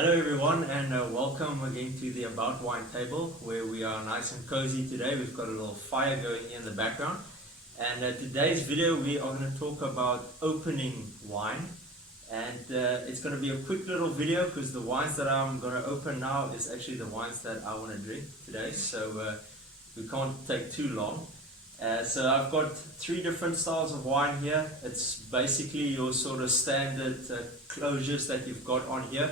Hello everyone, and welcome again to the About Wine table, where we are nice and cozy today. We've got a little fire going in the background, and today's video we are going to talk about opening wine. And it's going to be a quick little video because the wines that I'm going to open now is actually the wines that I want to drink today, so we can't take too long. So I've got three different styles of wine here. It's basically your sort of standard closures that you've got on here.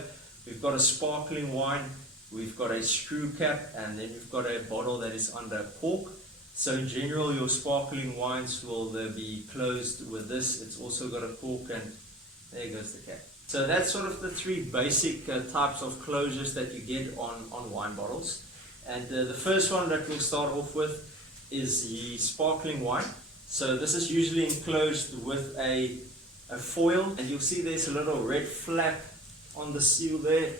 We've got a sparkling wine, we've got a screw cap, and then you've got a bottle that is under cork. So in general, your sparkling wines will be closed with this. It's also got a cork, and there goes the cap. So that's sort of the three basic types of closures that you get on wine bottles. And the first one that we'll start off with is the sparkling wine. So this is usually enclosed with a foil, and you'll see there's a little red flap on the seal there,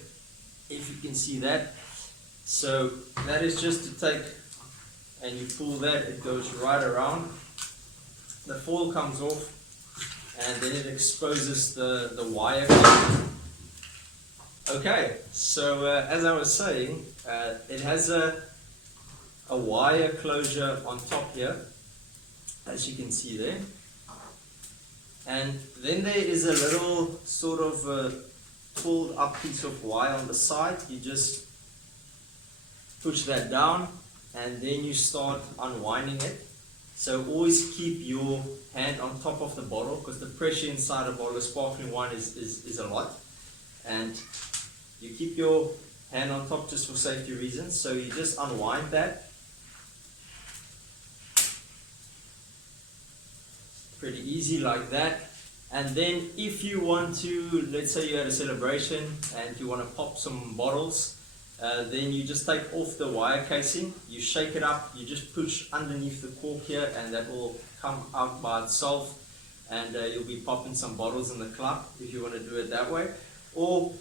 if you can see that. So that is just to take, and you pull that, it goes right around. The foil comes off, and then it exposes the wire. Okay, so as I was saying, it has a wire closure on top here, as you can see there. And then there is a little sort of pulled up piece of wire on the side. You just push that down, and then you start unwinding it. So always keep your hand on top of the bottle, because the pressure inside a bottle of sparkling wine is a lot, and you keep your hand on top just for safety reasons. So you just unwind that. Pretty easy like that. And then if you want to, let's say you had a celebration and you want to pop some bottles, then you just take off the wire casing, you shake it up, you just push underneath the cork here, and that will come out by itself, and you'll be popping some bottles in the club if you want to do it that way. Or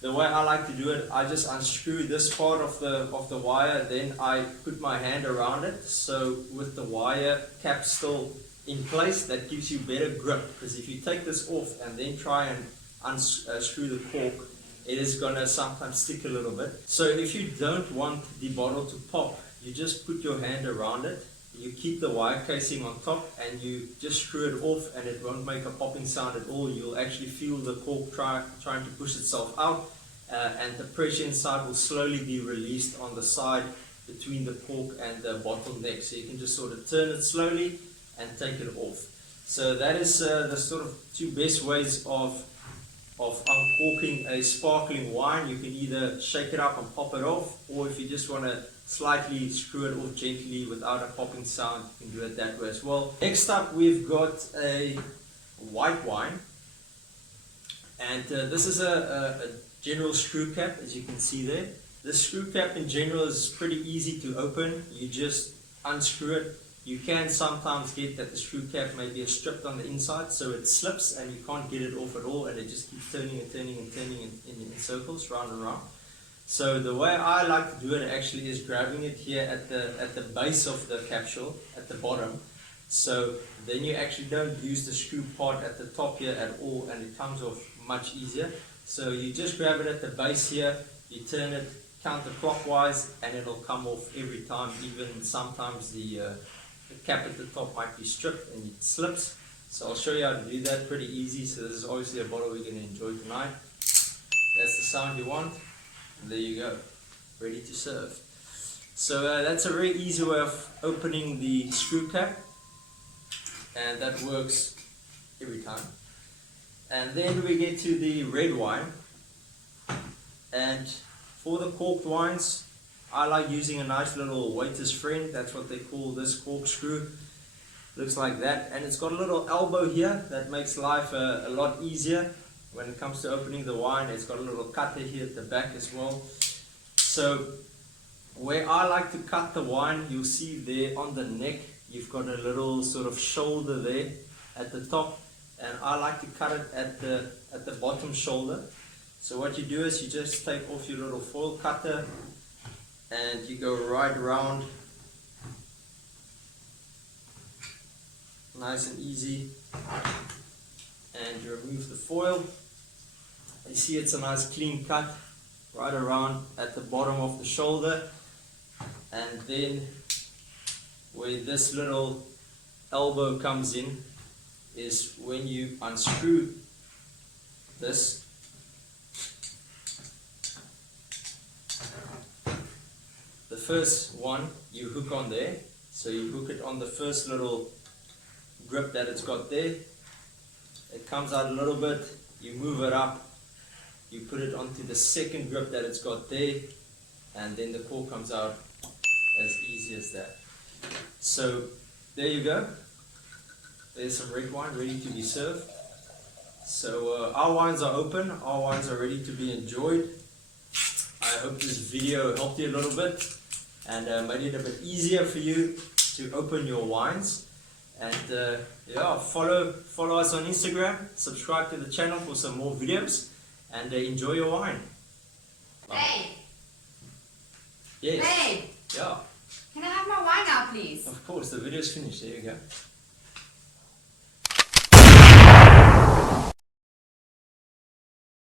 the way I like to do it, I just unscrew this part of the wire, then I put my hand around it, so with the wire cap still in place, that gives you better grip, because if you take this off and then try and unscrew the cork, it is going to sometimes stick a little bit. So if you don't want the bottle to pop, you just put your hand around it, you keep the wire casing on top, and you just screw it off, and it won't make a popping sound at all. You'll actually feel the cork trying to push itself out, and the pressure inside will slowly be released on the side between the cork and the bottleneck. So you can just sort of turn it slowly and take it off. So that is the sort of two best ways of uncorking a sparkling wine. You can either shake it up and pop it off, or if you just want to slightly screw it off gently without a popping sound, you can do it that way as well. Next up, we've got a white wine, and this is a general screw cap, as you can see there. This screw cap in general is pretty easy to open. You just unscrew it. You can sometimes get that the screw cap maybe is stripped on the inside, so it slips and you can't get it off at all, and it just keeps turning and turning and turning in circles, round and round. So the way I like to do it actually is grabbing it here at the base of the capsule, at the bottom. So then you actually don't use the screw part at the top here at all, and it comes off much easier. So you just grab it at the base here, you turn it counterclockwise, and it'll come off every time. Even sometimes the cap at the top might be stripped and it slips. So I'll show you how to do that pretty easy. So this is obviously a bottle we're going to enjoy tonight. That's the sound you want, and there you go, ready to serve. So that's a very easy way of opening the screw cap, and that works every time. And then we get to the red wine, and for the corked wines, I like using a nice little waiter's friend. That's what they call this corkscrew. Looks like that, and it's got a little elbow here that makes life a lot easier when it comes to opening the wine. It's got a little cutter here at the back as well. So where I like to cut the wine, you'll see there on the neck, you've got a little sort of shoulder there at the top, and I like to cut it at the bottom shoulder. So what you do is you just take off your little foil cutter, and you go right around, nice and easy, and you remove the foil. You see it's a nice clean cut. right around at the bottom of the shoulder, and then where this little elbow comes in is when you unscrew this. The first one you hook on there, so you hook it on the first little grip that it's got there. It comes out a little bit, you move it up, you put it onto the second grip that it's got there, and then the cork comes out as easy as that. So there you go. There's some red wine ready to be served. So our wines are open, our wines are ready to be enjoyed. I hope this video helped you a little bit and made it a bit easier for you to open your wines. And yeah, follow us on Instagram, subscribe to the channel for some more videos, and enjoy your wine. Hey! Yes. Hey! Yeah. Can I have my wine now, please? Of course, the video's finished. There you go.